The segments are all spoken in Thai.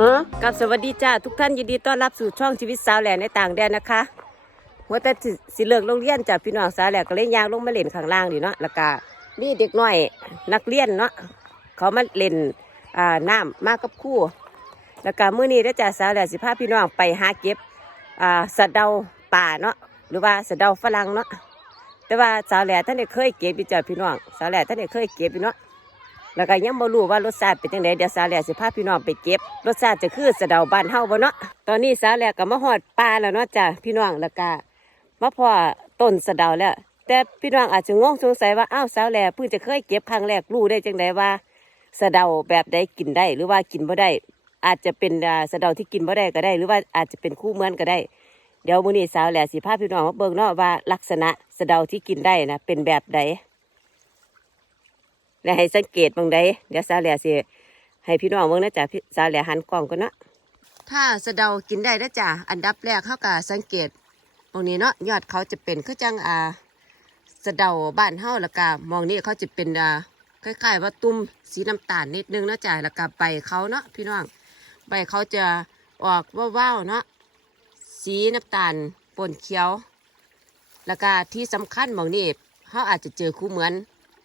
เออกับสวัสดีจ้าทุกท่านยินดีต้อนรับสู่ช่องชีวิตสาวแหล่ในต่างแดนนะคะหัวแต่สิสิเลิกโรงเรียนจ้ะพี่น้องสาวแหล่ก็เล่นยางลงมาเล่นข้างล่างดีเนาะแล้วก็มีเด็กน้อยนักเรียนเนาะเขามาเล่นอ่าน้ำมากับคู่ แล้วก็มื้อนี้ได้จ้าสาวแหล่สิพาพี่น้องไปหาเก็บอ่าสะเดาป่าเนาะหรือว่าสะเดาฝรั่งเนาะแต่ว่าสาวแหล่ท่านได้เคยเก็บอยู่จ้ะพี่น้องสาวแหล่ท่านได้เคยเก็บอยู่เนาะ แล้วก็ยังบ่รู้ว่ารสชาติเป็นจังไดเดี๋ยวสาแหล่สิพาพี่น้องไปเก็บรสชาติจะคือสะเดาบ้านเฮาบ่เนาะตอนนี้สาแหล่ก็มาฮอดป่าแล้วเนาะจ้ะพี่น้องแล้วก็มาพอต้นสะเดาแล้ว แต่พี่น้องอาจจะงงสงสัยว่าอ้าวสาแหล่เพิ่งจะเคยเก็บครั้งแรกรู้ได้จังไดว่าสะเดาแบบใดกินได้หรือว่ากินบ่ได้ อาจจะเป็นสะเดาที่กินบ่ได้ก็ได้ หรือว่าอาจจะเป็นคู่เหมือนก็ได้ เดี๋ยวมื้อนี้สาวแหล่สิพาพี่น้องมาเบิ่งเนาะว่าลักษณะสะเดาที่กินได้นะเป็นแบบใด และให้สังเกตบางใดเดี๋ยวสาแหล่สิให้พี่น้องเบิ่งนะจ๊ะสาแหล่หันกล้องกันนะถ้าสะเดากินได้นะจ๊ะอันดับแรกเขาก็สังเกตตรงนี้เนาะยอดเขาจะเป็นคือจังอ่าสะเดาบ้านเฮาแล้วก็มองนี่เขาจะเป็นอ่าคล้ายๆว่าตุ้มสีน้ำตาลนิดนึงนะจ๊ะแล้วก็ใบเขาเนาะพี่น้องใบเขาจะออกว้าวๆเนาะสีน้ำตาลปนเขียว แล้วก็ที่สำคัญมองนี่เขาอาจจะเจอคู่เหมือน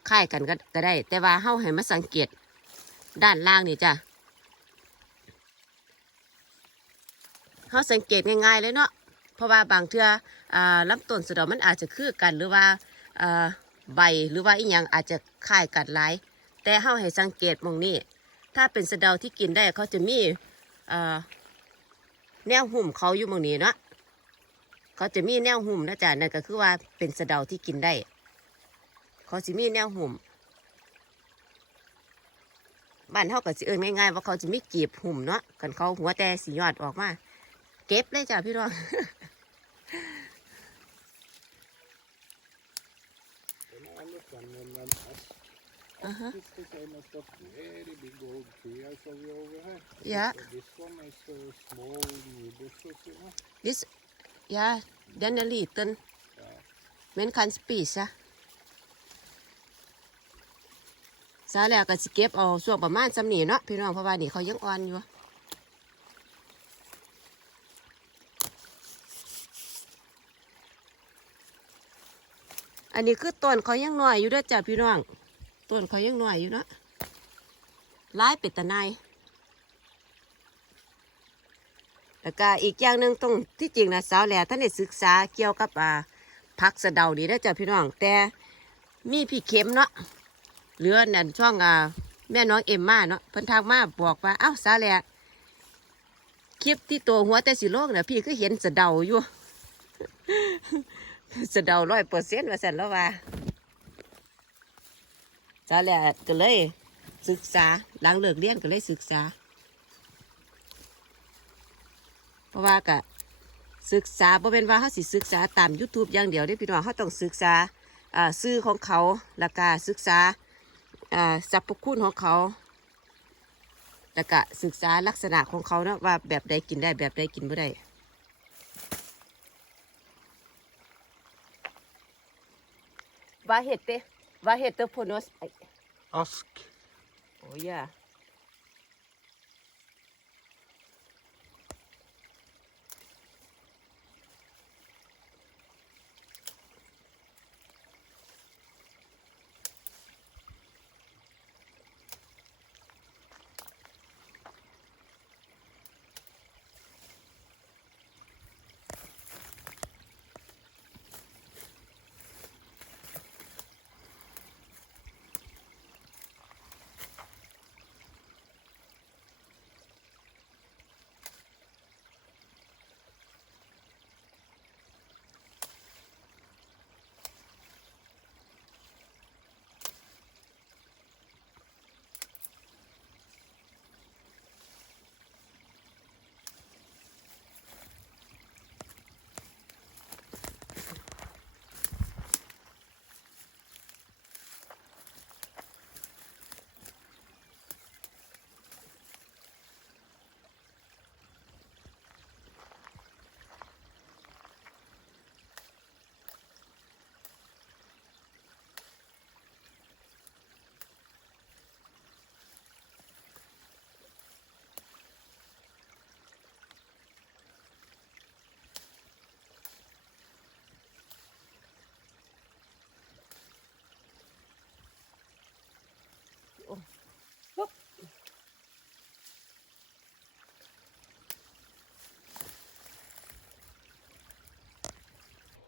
คล้ายกันก็ก็ได้ แต่ว่าเฮาให้มาสังเกต ด้านล่างนี่จ้ะเฮาสังเกตง่ายๆเลยเนาะเพราะว่าบางเทืออ่าลำต้นสะเดอมันอาจจะคือกันหรือว่าอ่าใบหรือว่าอีหยังอาจจะคล้ายกันหลาย แต่เฮาให้สังเกตมองนี้ถ้าเป็นสะเดาที่กินได้เขาจะมีอ่าแนวหุ่มเขาอยู่มองนี้เนาะเขาจะมีแนวหุ่มนะจ๊ะนั่นก็คือว่าเป็นสะเดาที่กินได้ เขาสิมีแนวหุ่มบ้านเขาก็สิเอิ้นง่ายๆว่าเขาจะมีกีบหุ่มเนาะกันเขาหัวแต่สียอดออกมา เก็บเลยจ้ะพี่น้อง Den har jag lyckats med men ask. Uh-huh. Ask is the same as the very big old tree I saw you over here. Yeah. So this one is uh, small new bushes, you know. this yeah then a little Yeah. men can speak ซะ ซาแล้วก็สิเก็บเอาส่วนประมาณสำนีเนาะพี่น้องเพราะว่านี่เขายังอ่อนอยู่อันนี้คือต้นเขายังหน้อยอยู่ด้วยจ้ะพี่น้องต้นเขายังหน้อยอยู่เนาะร้ายเป็ดตะนายแล้วก็อีกอย่างหนึ่งตรงที่จริงนะสาวแหล่ท่านได้ศึกษาเกี่ยวกับอ่าผักสะเดาดีได้จ้ะพี่น้อง แต่มีพี่เข็มเนาะ เหลือนั่นช่องอ่าแม่น้องเอ็มมาเนาะเพิ่นทักมาบอกว่าอ้าวสาแหล่คลิปที่ตัวหัวแต่สิโลกเนี่ยพี่ก็เห็นสะเดาอยู่สะเดาร้อยเปอร์เซ็นต์ว่าสันแล้วว่าจ้าแหละก็เลย ศึกษาหลังเลิกเรียนก็เลยศึกษา เพราะว่ากะศึกษาบ่เป็นว่าเขาสิศึกษาตาม YouTube อย่างเดียวเด้พี่น้องเขาต้องศึกษาอ่าซื้อของเขาแล้วก็ศึกษา สรรพคุณของเขา แล้วก็ศึกษาลักษณะของเขาเนาะว่าแบบใดกินได้แบบใดกินไม่ได้ Vad heter, vad heter på norsk? Aj. Ask. Oh ja.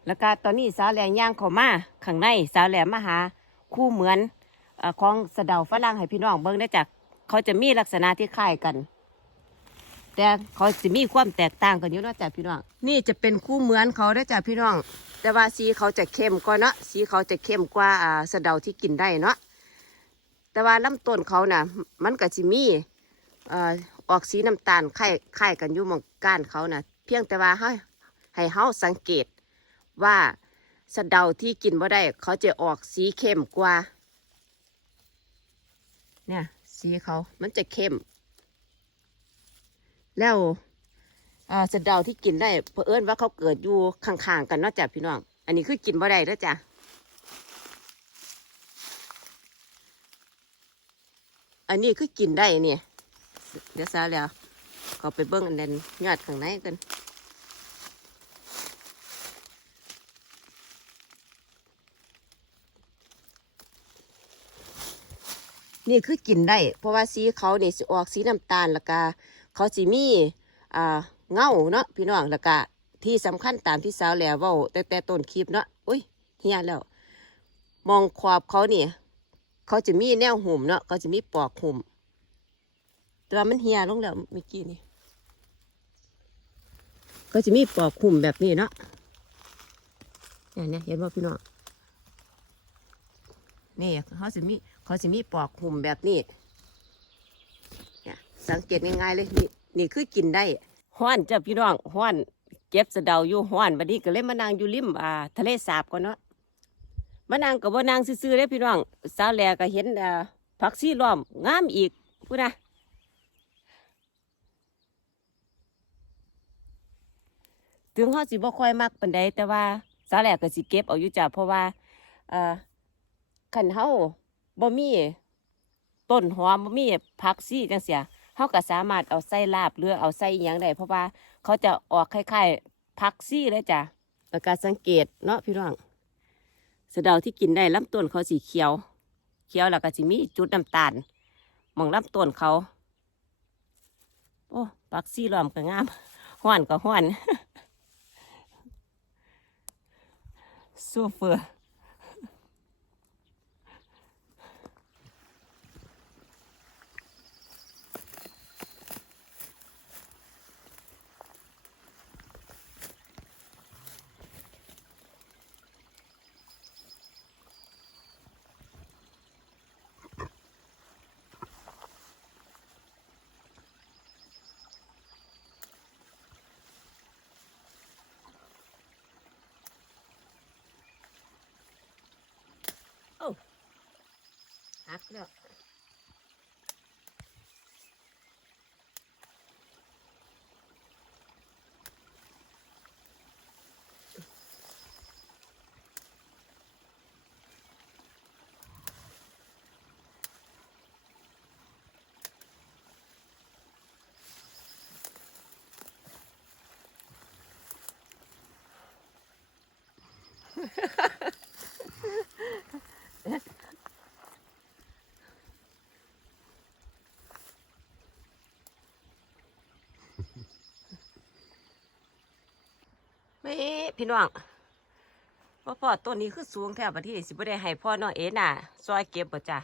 แล้วก็ตอนนี้สาวแหลงย่างเข้ามาข้างในสาวแหลมมาหาคู่เหมือนอของสะเดาฝรั่งให้พี่น้องเบิ่งได้จากเขาจะมีลักษณะที่คล้ายกัน แต่เขาจะมีความแตกต่างกันอยู่นาะจ้ะพี่น้อง นี่จะเป็นคู่เหมือนเขาได้จ้ะพี่น้อง แต่ว่าสีเขาจะเข้มกว่าเนาะสีเขาจะเข้มกว่าสะเดาที่กินได้เนาะแต่ว่าลำต้นเขาน่ะ มันก็จะมีออกสีน้ำตาลคล้ายคล้ายกันอยู่มองก้านเขาน่ะ เพียงแต่ว่าให้ให้เฮาสังเกต ว่าสะเดาที่กินบ่าได้ เขาจะออกสีเข้มกว่า เนี่ย สีเขามันจะเข้ม แล้วสะเดาที่กินได้เผอิญว่าเขาเกิดอยู่ข้างๆกันนาะจ้ะพี่น้อง อันนี้คือกินบ่าได้แล้วจ้ะอันนี้คือกินได้เนี่ยเดี๋ยวซาแล้วก็ไปเบิ้งอันนั้นยอดข้างในกัน นี่คือกินได้ เพราะว่าสีเขาเนี่ยสิออกสีน้ำตาลแล้วก็เขาสิมีอ่าเงาเนาะพี่น้องแล้วก็ที่สำคัญตามที่สาวแล้วเว่าแต่แต่ต้นคลิปเนาะอุ้ยเฮียแล้ว มองขอบเขาเนี่ยเขาจะมีแนวหุ่มเนาะเขาจะมีปอกหุ่มแต่ว่ามันเฮียลงแล้วเมื่อกี้นี่เขาจะมีปอกหุ่มแบบนี้เนาะเนี่ยเห็นว่าพี่น้องนี่เขาจะมี เขาจะมีปอกหุ่มแบบนี้เนี่ยสังเกตง่ายๆเลยนี่นี่คือกินได้ห้อนจ้ะพี่น้องห้อนเก็บสะเดาอยู่ห้อนบัดนี้ก็เลยมานั่งอยู่ริมอ่าทะเลสาบก่อนเนาะมานางกับว่านางซื่อๆเลยพี่น้องสาวแหลก็เห็นเอ่อผักซี่ล้อมงามอีกพูดนะถึงเขาสิบ่ค่อยมักปานใดแต่ว่าสาแหลก็สิเก็บเอาอยู่จ้ะเพราะว่าเอ่อคันเฮา บ่มีต้นหอมบ่มีผักซี่จังเสียเฮาก็สามารถเอาใส่ลาบหรือเอาใส่อิหยังได้เพราะว่าเขาจะออกคล้ายๆผักซี่เลยจ้ะแล้วก็สังเกตเนาะพี่น้องสะเดาที่กินได้ลำต้นเขาสีเขียว เขียวแล้วก็สิมีจุดน้ำตาลมองลำต้นเขา โอ้ปักซี่ล้อมก็งามห้อนก็ห้อนซูเฟอร์ หักแล้วไม่ พี่น้องว่าพ่อต้นนี้คือสูงแถวบัดที่สิบ่ได้ให้พ่อน้องเอ๋น่ะ ซอยเก็บบ่จ้ะ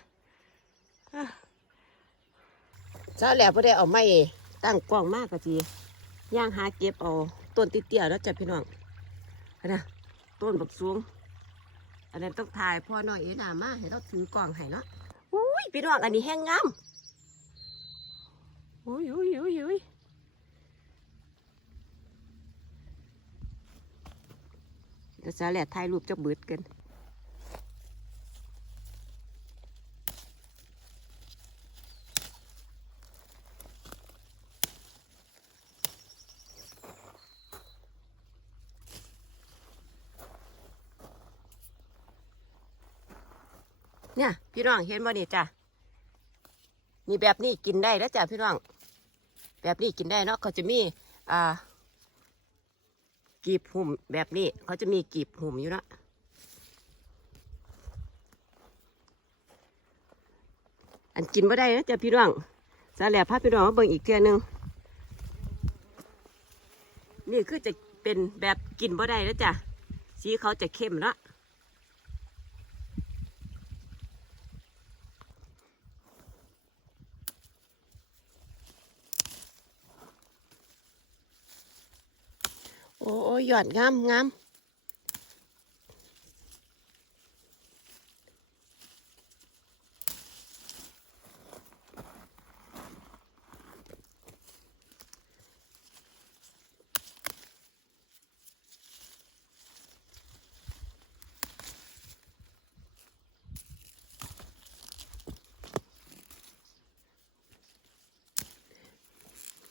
เจ้าแล้วบ่ได้เอาไม้ตั้งกล้องมากกะจีย่างหาเก็บเอาต้นติเตี้ยแล้วจ้ะพี่น้องนะต้นบักสูง อันนั้นต้องถ่ายพ่อน้องเอ๋น่ะมาให้เราถือกล้องให้เนาะอุ้ยพี่น้องอันนี้แห้งงามอุ้ยอุ้ยอุ้ยอุ้ย เดี๋ยวสาแหละถ่ายรูปจะเบิดกันเนี่ยพี่น้องเห็นบ่นี่จ้ะนี่แบบนี้กินได้แล้วจ้ะพี่น้อง แบบนี้กินได้เนาะเขาจะมีอ่า กีบหุ่มแบบนี้ เขาจะมีกีบหุ่มอยู่นะอันกินไม่ได้นะจ๊ะพี่น้องสาแหล่พาพี่น้องมาเบิ่งอีกเทื่อหนึงนี่คือจะเป็นแบบกินบ่ได้แล้วจ้ะสีเขาจะเข้มเนะ โอ้ยหยอดงามงาม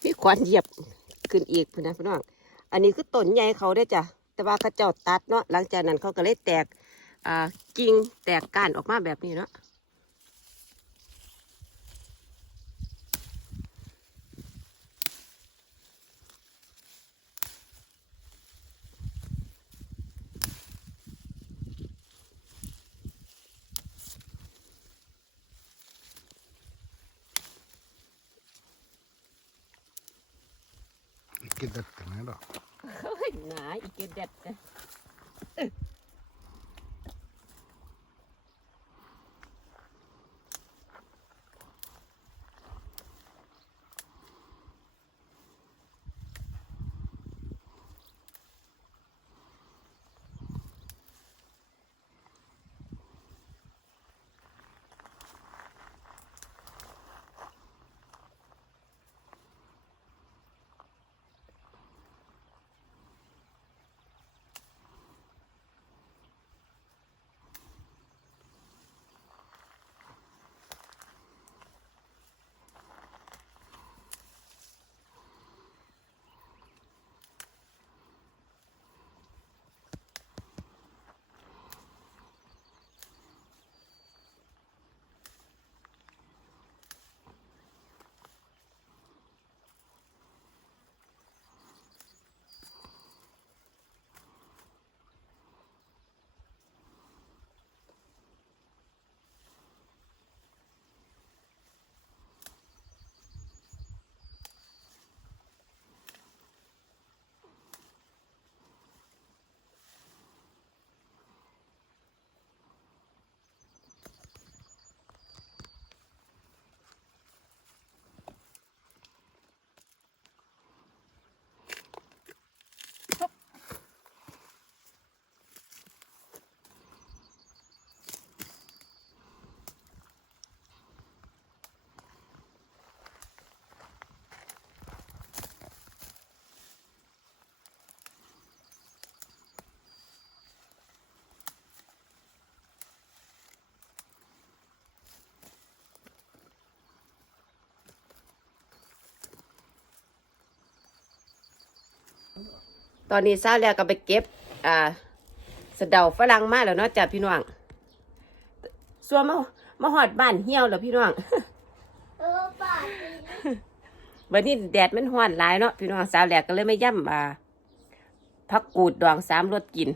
มีควันเหยียบขึ้นอีกพี่นะพี่น้อง อันนี้คือต้นใหญ่เขาได้จ้ะแต่ว่าเขาเจ้าตัดเนาะหลังจากนั้นเขาก็เลยแตกอ่ากิ่งแตกก้านออกมาแบบนี้เนาะ เฮ้ย ตอนนี้เช้าแล้วก็ไปเก็บ อ่าสะเดาฝรั่งมาแล้วเนาะจ้ะพี่น้องส่วนมามาหอดบ้านเหี่ยวแล้วพี่น้องเออป่าวันนี้แดดมันห้อนหลายเนาะพี่น้องสาวแหลกก็เลยไม่ย่ำอ่าพักกูดดองสามรสกิน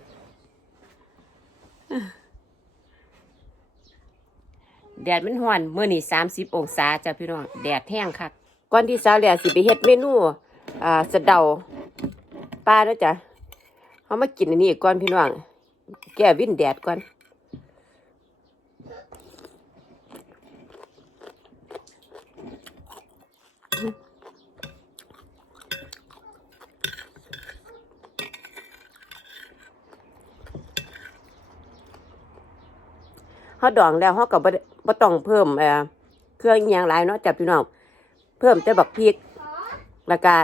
แดดมันห้อนเมื่อนี่สามสิบองศาจ้ะพี่น้องแดดแห้งคักก่อนที่สาวแหลกสิไปเฮ็ดเมนูอ่าสะเดา ปลาแล้วยจ้ะเขามากินอันนี้ก่อนพี่น้อง แก้วิ่นแดดก่อนเขาดองแล้วเขาก็บ่ได้บ่ต้องเพิ่มเครื่องย่างหลายเนาะจับพี่น้อง เพิ่มแต่บักพริกแล้วก็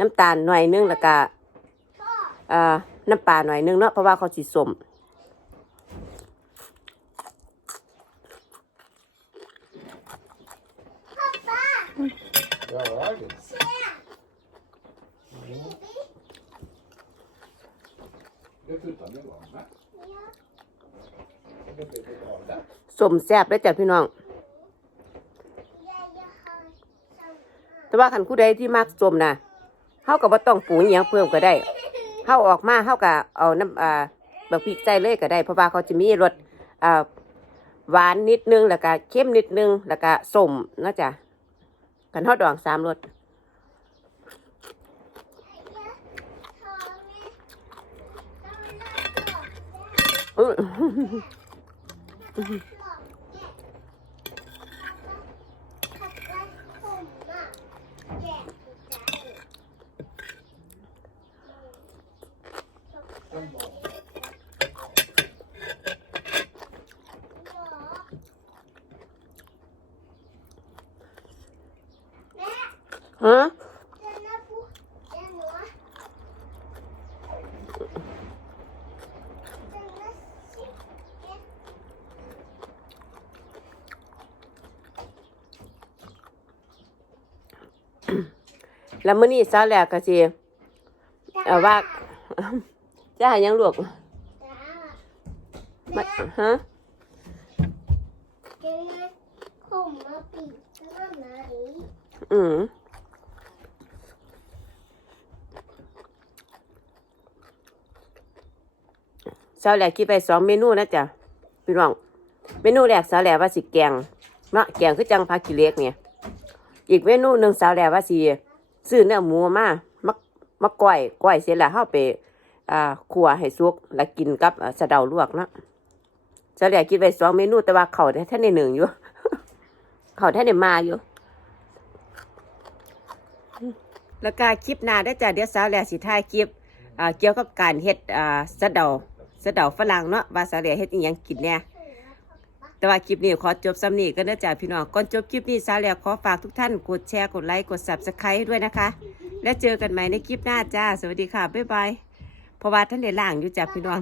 น้ำตาลหน่อยนึงแล้วก็เอ่อน้ำปลาหน่อยนึงเนาะเพราะว่าเขาสิสมสมแซ่บแล้จ้ะพี่น้อง แต่ว่าคันผู้ใดที่มักสมนะ เขาก็บ่ต้องปรุงอหยังเพิ่มก็ได้เขาออกมาเขาก็เอาน้ำอ่าบักพริกใส่เลยก็ได้ เพราะว่าเขาจะมีรสอ่าหวานนิดนึงแล้วก็เค็มนิดนึงแล้วก็ส้มเนาะจ้ะกันทอดดองสามรสอื้อ ขัดไว้ผมอะแกะใจ ฮะ เดี๋ยวนะปุ๊เดี๋ยวหนูอะเดี๋ยวนะสิเอ๊ะแล้วมื้อนี้สาวแหลกก็สิเอาว่าจะหาหยังลวกจ้ามาแม่ฮะเดี๋ยวนะผมมาปิดหน้าไหนอืม สาวแหลกคิดไปสองเมนูนะจ๊ะพี่น้อง เมนูแรกสาวแหลกว่าสิแกงเนาะแกงคือจังผักขี้เล็กเนี่ย อีกเมนูหนึ่งสาวแหลกว่าสิซื้อเนื้อหมูมามามาก้อยก้อยเสร็จแล้วเฮาไปอ่าขัวให้สุกแล้วกินกับอ่าสะเดาลวกเนาะสาวแหลกคิดไปสองเมนูแต่ว่าเขาวท่านในหนึ่งอยู่เขาวท่านในมาอยู่แล้วก็คลิปหน้าได้จ้ะเดี๋ยวสาวแหลสิถ่ายคลิปอ่าเกี่ยวกับการเฮ็ดอ่าสะเดา สะเดาฝรั่งเนาะว่าสาวแหลกเฮ็ดอีหยังกินเนี่ยแต่ว่าคลิปนี้ขอจบซ้ำนี้ก็เด้อจ้ะพี่น้องก่อนจบคลิปนี้สาเหลกขอฝากทุกท่านกดแชร์กดไลค์กด Subscribe ด้วยนะคะ แล้วเจอกันใหม่ในคลิปหน้าจ้า สวัสดีค่ะบ๊ายบายเพราะว่าท่านเดล่างอยู่จ้ะพี่น้อง